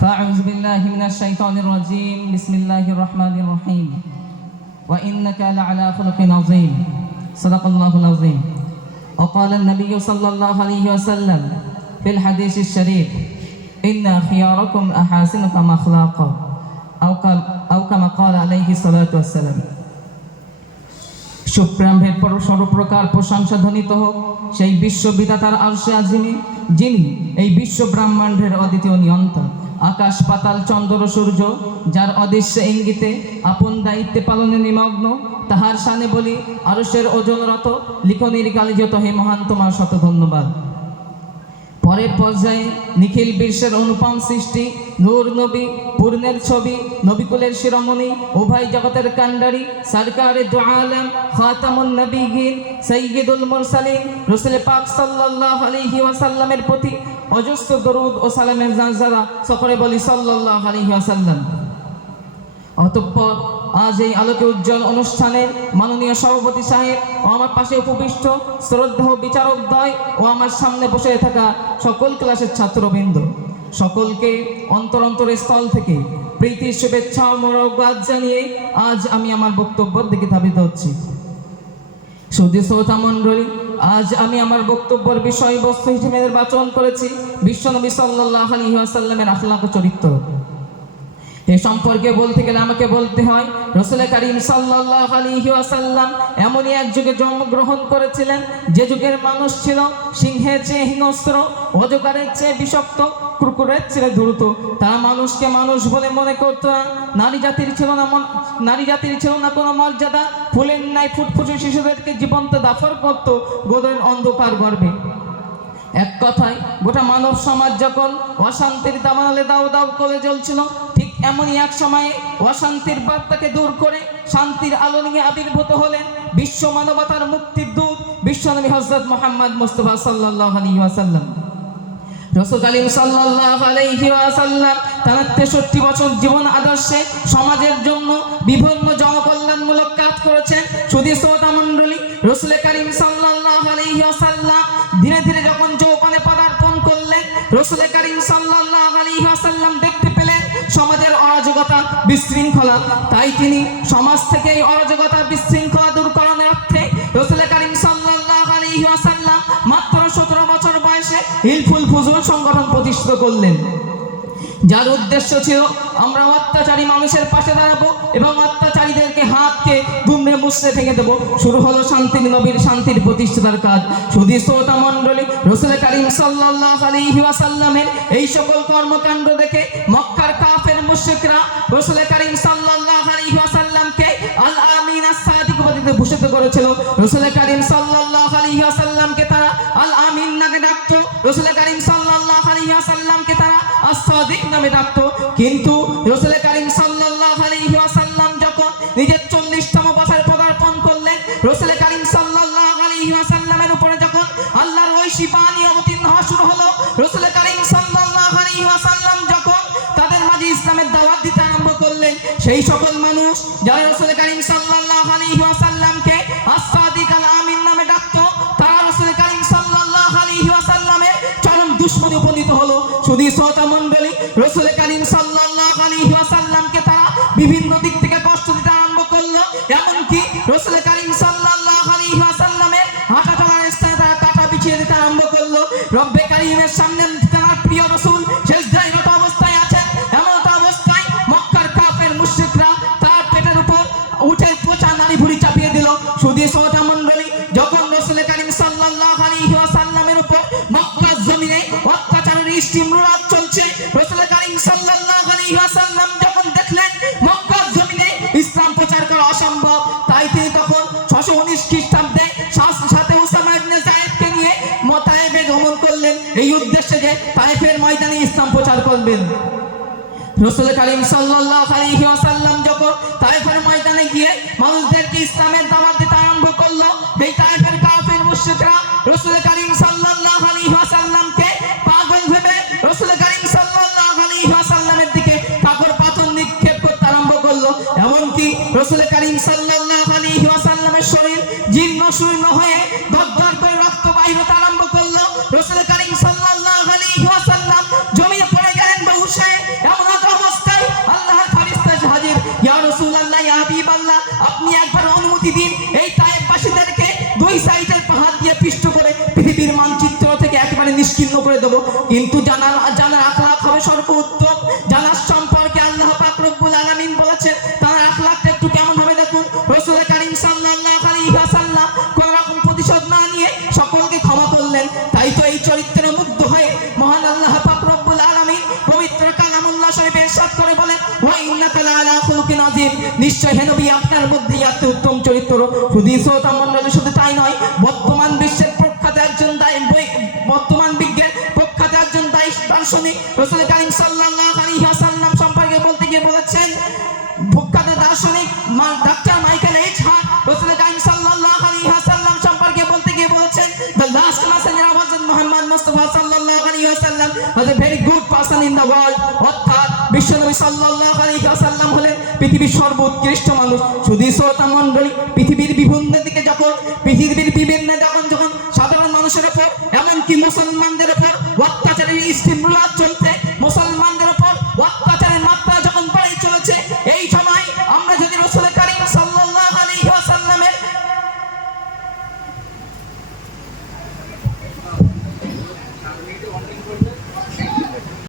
فأعوذ بالله من الشيطان الرجيم بسم الله الرحمن الرحيم وإنك لعلى خلق عظيم صدق الله العظيم وقال النبي صلى الله عليه وسلم في الحديث الشريف إن خياركم أحاسنكم أخلاقا أو قال أو كما قال عليه الصلاة والسلام সুপ্রাম্ভের পর সর্বপ্রকার প্রশংসা ধ্বনিত হোক সেই বিশ্ববিধাতার আরশে আজিমি যিনি এই বিশ্ব ব্রহ্মাণ্ডের অদ্বিতীয় নিয়ন্ত্রণ আকাশ পাতাল, চন্দ্র সূর্য, যার অদৃশ্য ইঙ্গিতে আপন দায়িত্বে পালনে নিমগ্ন, তাহার সানে বলি, আরশের ওজনরত লিখনির কালিযত হে মহান, তোমার শত ধন্যবাদ। পরের পর্যায়ে নিখিল বিশ্বের অনুপম সৃষ্টি, নূর নবী, পূর্ণের ছবি, নবিকুলের শিরোমণি, উভয় জগতের কান্ডারি সরকারে আলম, খাতামুন নবীগিন, সৈয়দুল মুরসালিন, রসুল পাক সাল্লাল্লাহু আলাইহি ওয়াসাল্লামের প্রতি অজস্র দরুদ ও সালামের জানজারা সকলে বলি সাল্লাল্লাহু আলাইহি ওয়াসাল্লাম। অতঃপর আজ এই আলোকে উজ্জ্বল অনুষ্ঠানের মাননীয় সভাপতি সাহেব ও আমার পাশে উপবিষ্ট শ্রদ্ধেয় বিচারকদ্বয় ও আমার সামনে বসে থাকা সকল ক্লাসের ছাত্রবৃন্দ, সকলকে অন্তর অন্তরের স্থল থেকে প্রীতির শুভেচ্ছা ও মোরবাদ জানিয়ে আজ আমি আমার বক্তব্যের দিকে ধাবিত হচ্ছি। সুদী শ্রোতা মণ্ডলী আজ আমি আমার বক্তব্যের বিষয়বস্তু হিসেবে নির্বাচন করেছি বিশ্বনবী সাল্লাহ আলী আসাল্লামের আখলাক চরিত্র। এ সম্পর্কে বলতে গেলে আমাকে বলতে হয় রসুল করিম সাল্লাহ আলাইহি ওয়াসাল্লাম এমনই এক যুগে জন্মগ্রহণ করেছিলেন, যে যুগের মানুষ ছিল সিংহের চেয়ে হিংস্র, অজগারের চেয়ে বিষাক্ত, কুকুরের চেয়ে দ্রুত। তারা মানুষকে মানুষ বলে মনে করত না, নারী জাতির ছিল না নারী জাতির ছিল না কোনো মর্যাদা, ফুলের নাই ফুটফুটে শিশুদেরকে জীবন্ত দাফর করত, গোদের অন্ধকার গর্বে এক কথায়, গোটা মানব সমাজ যখন অশান্তির দামালে দাও দাও করে জ্বলছিল এমনই এক সময়ে অশান্তির বার্তাকে দূর করে শান্তির আলো নিয়ে আবির্ভূত হলেন বিশ্ব মানবতার মুক্তির দূত বিশ্বনবী হজরত মোহাম্মদ মুস্তফা সাল্লাহ আলী ওয়াসাল্লাম। আলাইহি তেষট্টি বছর জীবন আদর্শে সমাজের জন্য বিভিন্ন জনকল্যাণমূলক কাজ করেছেন ধীরে ধীরে যখন যৌবনে পদার্পণ করলেন, রসুল করিম সাল্লাল্লাহু আলাইহি বিশৃঙ্খলা। তাই তিনি সমাজ থেকে এই অরাজকতা বিশৃঙ্খলা দূর করানোর অর্থে রসুল করিম সাল্লাহ মাত্র সতেরো বছর বয়সে হিলফুল ফুজুল সংগঠন প্রতিষ্ঠিত করলেন। যার উদ্দেশ্য ছিল, আমরা অত্যাচারী মানুষের পাশে দাঁড়াবো এবং অত্যাচারীদেরকে হাতকে দুমড়ে মুছড়ে ভেঙে দেবো। শুরু হলো শান্তির নবীর শান্তির প্রতিষ্ঠাতার কাজ। শুধু শ্রোতা মণ্ডলী রসুল করিম সাল্লাহ এই সকল কর্মকাণ্ড দেখে মক্কার কাফের মুশরিকরা রসুল করিম সাল্লাহ কিন্তু রসুল করিম সাল্লাহ সেই সকল মানুষ যারা রসুল করিম ওয়াসাল্লামকে আমিন নামে ডাকতো, তারা রসুল করিম ওয়াসাল্লামের চরম দুশ্মনে উপনীত হলো। শুধু শ্রোতা রসুল করিম ওয়াসাল্লামকে তারা বিভিন্ন দিক থেকে কষ্ট দিতে আরম্ভ করল। এমনকি রসুল করিম সাল্লাহ যখন দেখলেন মক্কার জমিনে ইসলাম প্রচার করা অসম্ভব, তাই তিনি তখন ছশো উনিশ খ্রিস্টাব্দে সাথে উসামা ইবনে নিয়ে মোতায়েবে গমন করলেন। এই উদ্দেশ্যে যে তায়েফের ময়দানে ইসলাম প্রচার করবেন। রসুল করিম ওয়াসাল্লাম যখন তায়েফের ময়দানে গিয়ে মানুষদেরকে ইসলামের দাওয়াত দিতে আরম্ভ করল, এই তায়েফের কাফির মুশরিকরা রসুল করিম রসুল করিম পাথর নিক্ষেপ করতে আরম্ভ করল। এমনকি রসুল শরীর জীর্ণ শূন্য হয়ে আপনি একবার অনুমতি দিন। এই তায়েববাসীদেরকে দুই সাইডের পাহাড় দিয়ে পিষ্ট করে পৃথিবীর মানচিত্র থেকে একেবারে নিশ্চিন্ন করে দেবো। কিন্তু জানার জানার আখলাখ হবে সর্ব উত্তম। জানার সম্পর্কে আল্লাহ পাক রব্বুল আলামিন বলেছেন আখলাখটা একটু কেমন হবে দেখুন? রসুল কারিম সাল্লাল্লাহু কোন রকম প্রতিশোধ না নিয়ে সকলকে ক্ষমা করলেন। তাই তো এই চরিত্রের মুগ্ধ হয়ে মহান আল্লাহ পাক রব্বুল আলামিন পবিত্র কালামুল্লাহ শরীফে ইরশাদ করে নিশ্চয় হে আপনার মধ্যে এত উত্তম চরিত্র। শ্রোতা মণ্ডলী, শুধু তাই নয়, বর্তমান বিশ্বের প্রখ্যাত একজন দায় বর্তমান বিজ্ঞান প্রখ্যাত একজন দায়ী দার্শনিক রাসূল করিম সাল্লাল্লাহু আলাইহি ওয়াসাল্লাম সম্পর্কে বলতে গিয়ে বলেছেন, প্রখ্যাত দার্শনিক ডাক্তার মাইকেল এইচ হার্ট রাসূল করিম সাল্লাল্লাহু আলাইহি ওয়াসাল্লাম সম্পর্কে বলতে গিয়ে বলেছেন, the last messenger of Muhammad Mustafa sallallahu alaihi wasallam was a very good person বিশ্বনবী সাল্লাল্লাহু আলাইহি ওয়াসাল্লাম হলেন পৃথিবীর সর্বোৎকৃষ্ট মানুষ। শুধু শ্রোতা মণ্ডলী, পৃথিবীর বিভিন্ন দিকে যখন পৃথিবীর বিভিন্ন যখন যখন সাধারণ মানুষের ওপর এমনকি মুসলমানদের উপর অত্যাচারের স্টিমুলার চলতে